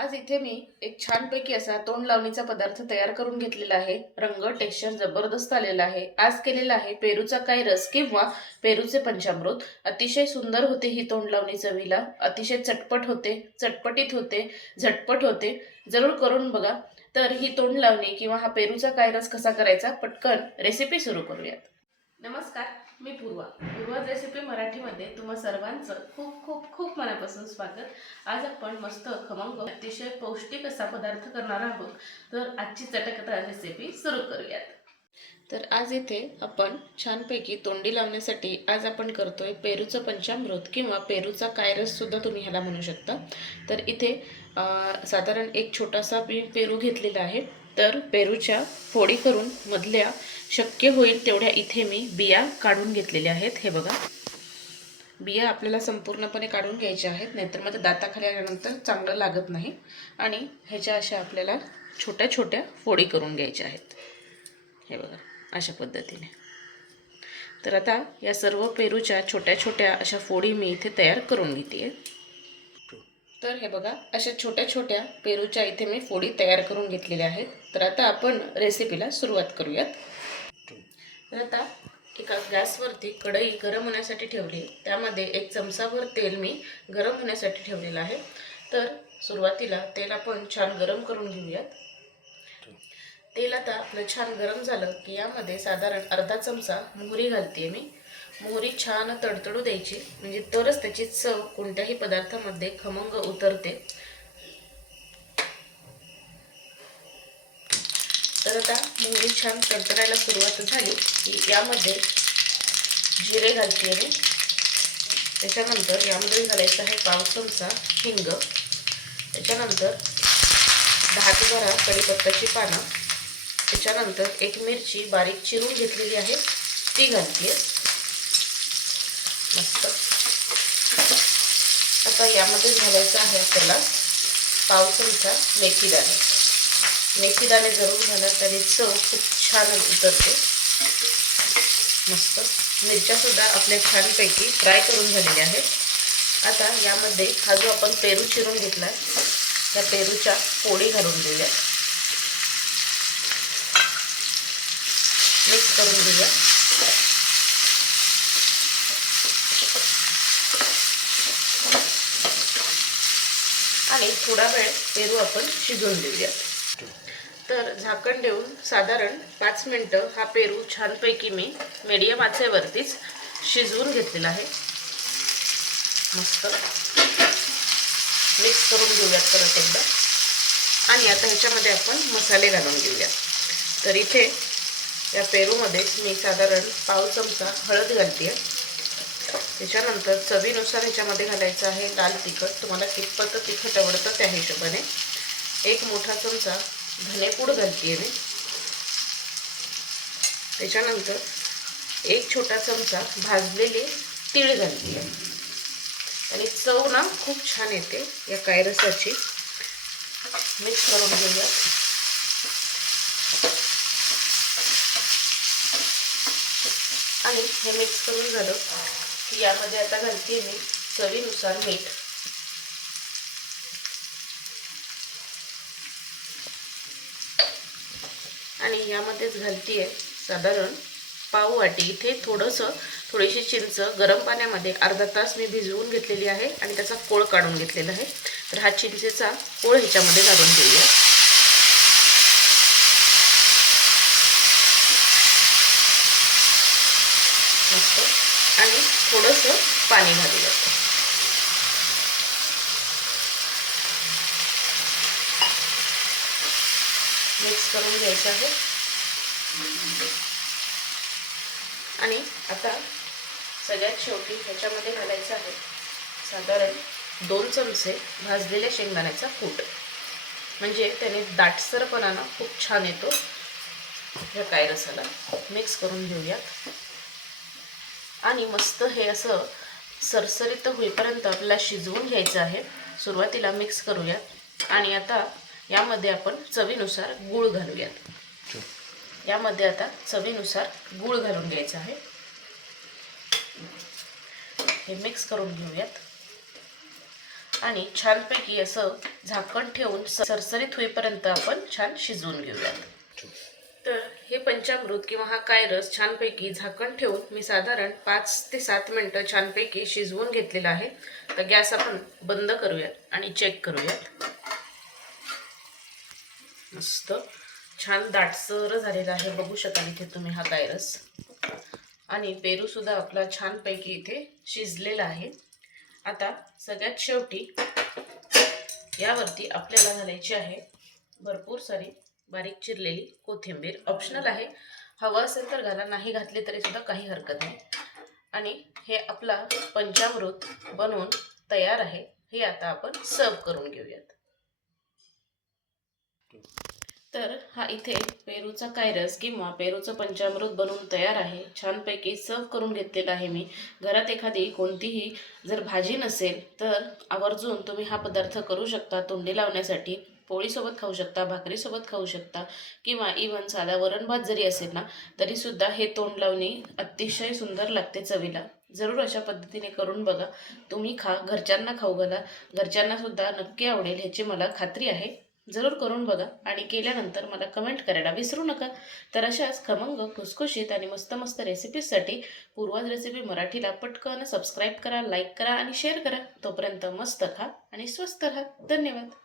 आज इथे मी एक छानपैकी असा तोंड लावणीचा पदार्थ तयार करून घेतलेला आहे. रंग टेक्स्चर जबरदस्त आलेला आहे. आज केलेला आहे पेरूचा काय रस किंवा पेरूचे पंचामृत. अतिशय सुंदर होते ही तोंड लावणी चवीला अतिशय चटपट होते चटपटीत होते झटपट होते. जरूर करून बघा. तर ही तोंड लावणी किंवा हा पेरूचा काय रस कसा करायचा? पटकन रेसिपी सुरू करूयात. नमस्कार मी पूर्वा. पूर्वा रेसिपी मराठीमध्ये तुम्हा सर्वांचं खूप खूप खूप मनापासून स्वागत. आज आपण मस्त खमंग अतिशय पौष्टिक असा पदार्थ करणार आहोत. तर आजची चटकदार रेसिपी सुरू करूयात. तर आज इथे आपण छानपैकी तोंडी लावण्यासाठी आज आपण करतोय पेरूचं पंचामृत किंवा पेरूचा कायरस सुद्धा तुम्ही ह्याला म्हणू शकता. तर इथे साधारण एक छोटासा मी पेरू घेतलेला आहे. तर पेरूच्या फोडी करून मधल्या शक्य होईल तेवढ्या इथे मी बिया काढून घेतलेल्या आहेत. हे बघा. बिया आपल्याला संपूर्णपणे काढून घ्यायच्या आहेत. नाहीतर मग दाताखाली आल्यानंतर चांगलं लागत नाही. आणि ह्याच्या अशा आपल्याला छोट्या छोट्या फोडी करून घ्यायच्या आहेत. हे बघा. अशा पद्धतीने. तर आता या सर्व पेरूच्या छोट्या छोट्या अशा फोडी मी इथे तयार करून घेते तर हे बघा अशा छोट्या छोट्या पेरूच्या इथे मी फोडी तयार करून घेतलेल्या आहेत. तर आता आपण रेसिपीला सुरुवात करूयात. तर आता एका गॅसवरती कढई गरम होण्यासाठी ठेवली त्यामध्ये एक चमचाभर तेल मी गरम होण्यासाठी ठेवलेलं आहे. तर सुरुवातीला तेल आपण छान गरम करून घेऊयात. तेल आता आपलं छान गरम झालं की यामध्ये साधारण अर्धा चमचा मोहरी घालते मी. मोहरी छान तडतडू द्यायची म्हणजे तरच त्याची चव कोणत्याही पदार्थामध्ये खमंग उतरते. तर आता मोहरी छान तडतडायला सुरुवात झाली की यामध्ये जिरे घालते मी. त्याच्यानंतर यामध्ये घालायचं आहे पाव चमचा हिंग. त्याच्यानंतर दहा ते बारा कडीपत्ताची पानं. त्याच्यानंतर एक मिरची बारीक चिरून घेतलेली आहे. ती घालते मस्त. आता यामध्ये घालायचं आहे आपल्याला पाव चमचा मेथीदाणे जरूर घाला त्याने चव खूप छान उतरते. मस्त. मिरच्यासुद्धा आपल्या छानपैकी फ्राय करून झालेल्या आहेत. आता यामध्ये हा जो आपण पेरू चिरून घेतला त्या पेरूच्या पोळी घालून देऊया. मिक्स करून घेऊया. आणि थोडा वेळ पेरू आपण शिजवून देऊया तर झाकण देऊन साधारण पाच मिनटं हा पेरू छानपैकी मी मीडियम आचेवरतीच शिजवून घेतलेला आहे. मस्त. मिक्स करून घेऊयात परत एकदा. आणि आता ह्याच्यामध्ये आपण मसाले घालून घेऊया. तर इथे या पेरूमध्येच मी साधारण पाव चमचा हळद घालते. त्याच्यानंतर चवीनुसार ह्याच्यामध्ये घालायचं आहे लाल तिखट. तुम्हाला कितपत तिखट आवडतं त्या हिशोबाने. एक मोठा चमचा धनेपूड घालते मी. त्याच्यानंतर एक छोटा चमचा भाजलेले तीळ घालते. आणि चव ना खूप छान येते या कायरसाची मिक्स करून घेऊया आणि हे मिक्स करून झालं. की यामध्ये आता घालते मी चवीनुसार मीठ. आणि यामध्येच घालते साधारण पाव वाटी. इथे थोडंसं थोडीशी चिंच गरम पाण्यामध्ये अर्धा तास मी भिजवून घेतलेली आहे आणि त्याचा कोळ काढून घेतलेला आहे. तर हा चिंचेचा कोळ ह्याच्यामध्ये घालून घेऊया. मस्त आणि थोडंसं पाणी घालूया मिक्स करून घ्यायचं आहे. आणि आता सगळ्यात शेवटी ह्याच्यामध्ये घालायचं आहे साधारण दोन चमचे भाजलेल्या शेंगदाण्याचा कूट. म्हणजे त्याने दाटसरपणानं खूप छान येतो ह्या काय रसाला. मिक्स करून घेऊयात. आणि मस्त हे असं सरसरीत होईपर्यंत आपल्याला शिजवून घ्यायचं आहे. सुरुवातीला मिक्स करूयात. आणि आता यामध्ये आपण चवीनुसार गूळ घालूयात. यामध्ये आता चवीनुसार गूळ घालून घ्यायचं आहे. हे मिक्स करून घेऊयात. आणि छानपैकी असं झाकण ठेवून सरसरीत होईपर्यंत आपण छान शिजवून घेऊयात. पंचामृत किंवा हा काय रस छानपैकी झाकण ठेवून मी साधारण पाच ते सात मिनटं छानपैकी शिजवून घेतलेला आहे. तर गॅस आपण बंद करूयात आणि चेक करूयात. मस्त. छान दाटसर झालेला आहे. बघू शकाल इथे तुम्ही हा काय रस. आणि पेरूसुद्धा आपला छानपैकी इथे शिजलेला आहे. आता सगळ्यात शेवटी यावरती आपल्याला घालायची आहे भरपूर सारी बारीक चिरलेली कोथिंबीर. ऑप्शनल आहे. हवं असेल तर घाला नाही घातली तरी सुद्धा काही हरकत नाही. आणि हे आपला पंचामृत बनवून तयार आहे. हे आता आपण सर्व करून घेऊयात. तर हा इथे पेरूचा कायरस किंवा पेरूचं पंचामृत बनवून तयार आहे. छानपैकी सर्व करून घेतलेला आहे मी. घरात एखादी कोणतीही जर भाजी नसेल तर आवर्जून तुम्ही हा पदार्थ करू शकता. तोंडी लावण्यासाठी पोळीसोबत खाऊ शकता भाकरीसोबत खाऊ शकता किंवा इवन साधा वरण भात जरी असेल ना तरीसुद्धा हे तोंड लावणी अतिशय सुंदर लागते चवीला. जरूर अशा पद्धतीने करून बघा. तुम्ही खा घरच्यांना खाऊ घाला. घरच्यांनासुद्धा नक्की आवडेल ह्याची मला खात्री आहे. जरूर करून बघा आणि केल्यानंतर मला कमेंट करायला विसरू नका. तर अशाच खमंग खुसखुशीत आणि मस्त मस्त रेसिपीजसाठी पूर्वाज रेसिपी मराठीला पटकन सबस्क्राईब करा लाईक करा आणि शेअर करा. तोपर्यंत मस्त खा आणि स्वस्त राहा. धन्यवाद.